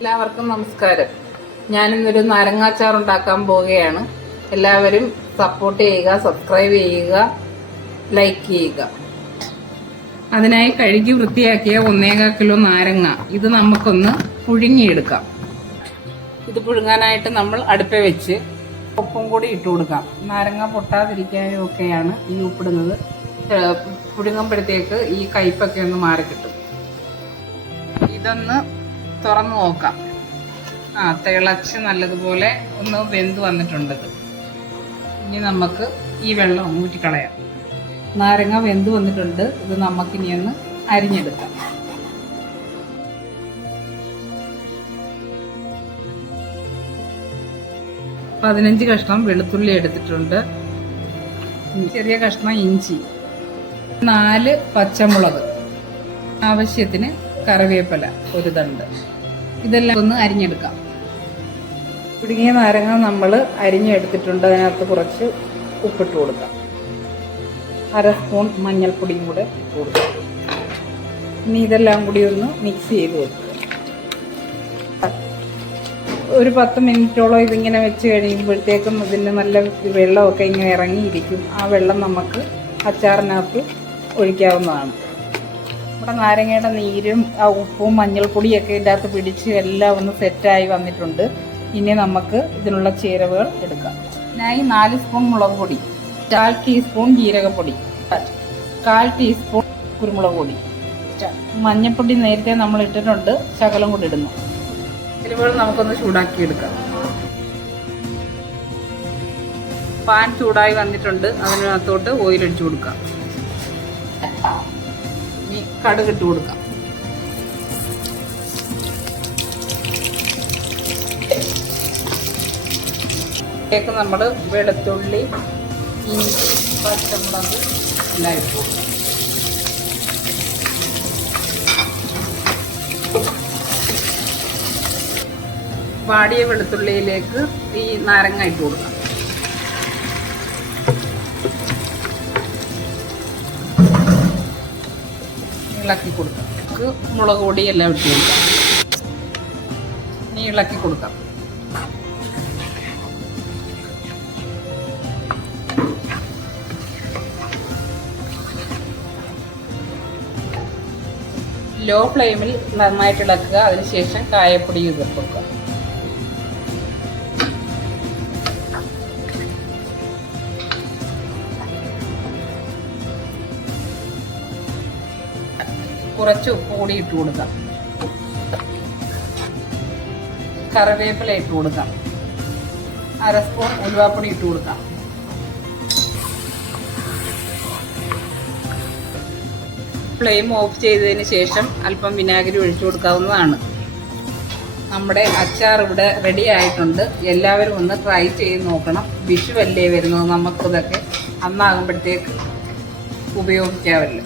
എല്ലാവർക്കും നമസ്കാരം. ഞാനിന്നൊരു നാരങ്ങാച്ചാർ ഉണ്ടാക്കാൻ പോവുകയാണ്. എല്ലാവരും സപ്പോർട്ട് ചെയ്യുക, സബ്സ്ക്രൈബ് ചെയ്യുക, ലൈക്ക് ചെയ്യുക. അതിനായി കഴുകി വൃത്തിയാക്കിയ 1.25 കിലോ നാരങ്ങ ഇത് നമുക്കൊന്ന് പുഴുങ്ങിയെടുക്കാം. ഇത് പുഴുങ്ങാനായിട്ട് നമ്മൾ അടുപ്പേ വെച്ച് ഉപ്പും കൂടി ഇട്ട് കൊടുക്കാം. നാരങ്ങ പൊട്ടാതിരിക്കാനും ഒക്കെയാണ് ഈ ഉപ്പിടുന്നത്. പുഴുങ്ങുമ്പോഴത്തേക്ക് ഈ കയ്പൊക്കെ ഒന്ന് മാറിക്കിട്ടും. ഇതൊന്ന് തുറന്നു നോക്കാം. തിളച്ച് നല്ലതുപോലെ ഒന്ന് വെന്ത് വന്നിട്ടുണ്ട്. ഇനി നമുക്ക് ഈ വെള്ളം ഊറ്റിക്കളയാം. നാരങ്ങ വെന്ത് വന്നിട്ടുണ്ട്. ഇത് നമുക്കിനി ഒന്ന് അരിഞ്ഞെടുക്കാം. പതിനഞ്ച് കഷ്ണം വെളുത്തുള്ളി എടുത്തിട്ടുണ്ട്. ചെറിയ കഷ്ണം ഇഞ്ചി, 4 പച്ചമുളക്, ആവശ്യത്തിന് കറിവേപ്പില ഒരു തണ്ട്. ഇതെല്ലാം ഒന്ന് അരിഞ്ഞെടുക്കാം. പുഴുങ്ങിയ നാരങ്ങ നമ്മൾ അരിഞ്ഞെടുത്തിട്ടുണ്ട്. അതിനകത്ത് കുറച്ച് ഉപ്പിട്ട് കൊടുക്കാം. 1/2 സ്പൂൺ മഞ്ഞൾപ്പൊടിയും കൂടെ ഇട്ട് കൊടുക്കാം. ഇനി ഇതെല്ലാം കൂടി ഒന്ന് മിക്സ് ചെയ്ത് വെക്കുക. ഒരു 10 മിനിറ്റോളം ഇതിങ്ങനെ വെച്ച് കഴിയുമ്പോഴത്തേക്കും ഇതിന് നല്ല വെള്ളമൊക്കെ ഇങ്ങനെ ഇറങ്ങിയിരിക്കും. ആ വെള്ളം നമുക്ക് അച്ചാറിനകത്ത് ഒഴിക്കാവുന്നതാണ്. നമ്മുടെ നാരങ്ങയുടെ നീരും ആ ഉപ്പും മഞ്ഞൾപ്പൊടിയൊക്കെ ഇതിൻ്റെ അകത്ത് പിടിച്ച് എല്ലാം ഒന്ന് സെറ്റായി വന്നിട്ടുണ്ട്. ഇനി നമുക്ക് ഇതിനുള്ള ചേരുവകൾ എടുക്കാം. ഞാൻ 4 സ്പൂൺ മുളക് പൊടി, 1/4 ടീസ്പൂൺ ജീരകപ്പൊടി, 1/4 ടീസ്പൂൺ കുരുമുളക് പൊടി, മഞ്ഞൾപ്പൊടി നേരത്തെ നമ്മൾ ഇട്ടിട്ടുണ്ട്, ശകലം കൂടി ഇടുന്നു. ചേരുവകൾ നമുക്കൊന്ന് ചൂടാക്കിയെടുക്കാം. പാൻ ചൂടായി വന്നിട്ടുണ്ട്. അതിനകത്തോട്ട് ഓയിൽ ഒഴിച്ചു കൊടുക്കാം. ഇനി കടുക് ഇട്ട് കൊടുക്കാം. ഇതിലേക്ക് നമ്മൾ വെളുത്തുള്ളി, ഇഞ്ചി, പച്ചമുളക് എല്ലാം ഇട്ട് കൊടുക്കാം. വാടിയ വെളുത്തുള്ളിയിലേക്ക് ഈ നാരങ്ങ ഇട്ട് കൊടുക്കാം. ഇളക്കി കൊടുക്കാം. മുളക് പൊടി എല്ലാം ഇട്ട് കൊടുക്കാം. ഇനി ഇളക്കി കൊടുക്കാം. ലോ ഫ്ലെയിമിൽ നന്നായിട്ട് ഇളക്കുക. അതിനുശേഷം കായപ്പൊടി ചേർത്ത് കൊടുക്കുക. കുറച്ച് ഉപ്പ് കൂടി ഇട്ട് കൊടുക്കാം. കറിവേപ്പില ഇട്ട് കൊടുക്കാം. 1/2 സ്പൂൺ ഉലുവാപ്പൊടി ഇട്ട് കൊടുക്കാം. ഫ്ലെയിം ഓഫ് ചെയ്തതിന് ശേഷം അല്പം വിനാഗിരി ഒഴിച്ചു കൊടുക്കാവുന്നതാണ്. നമ്മുടെ അച്ചാർ ഇവിടെ റെഡി ആയിട്ടുണ്ട്. എല്ലാവരും ഒന്ന് ട്രൈ ചെയ്ത് നോക്കണം. വിഷു അല്ലേ വരുന്നത്, നമുക്കിതൊക്കെ അന്നാകുമ്പോഴത്തേക്ക് ഉപയോഗിക്കാമല്ലോ.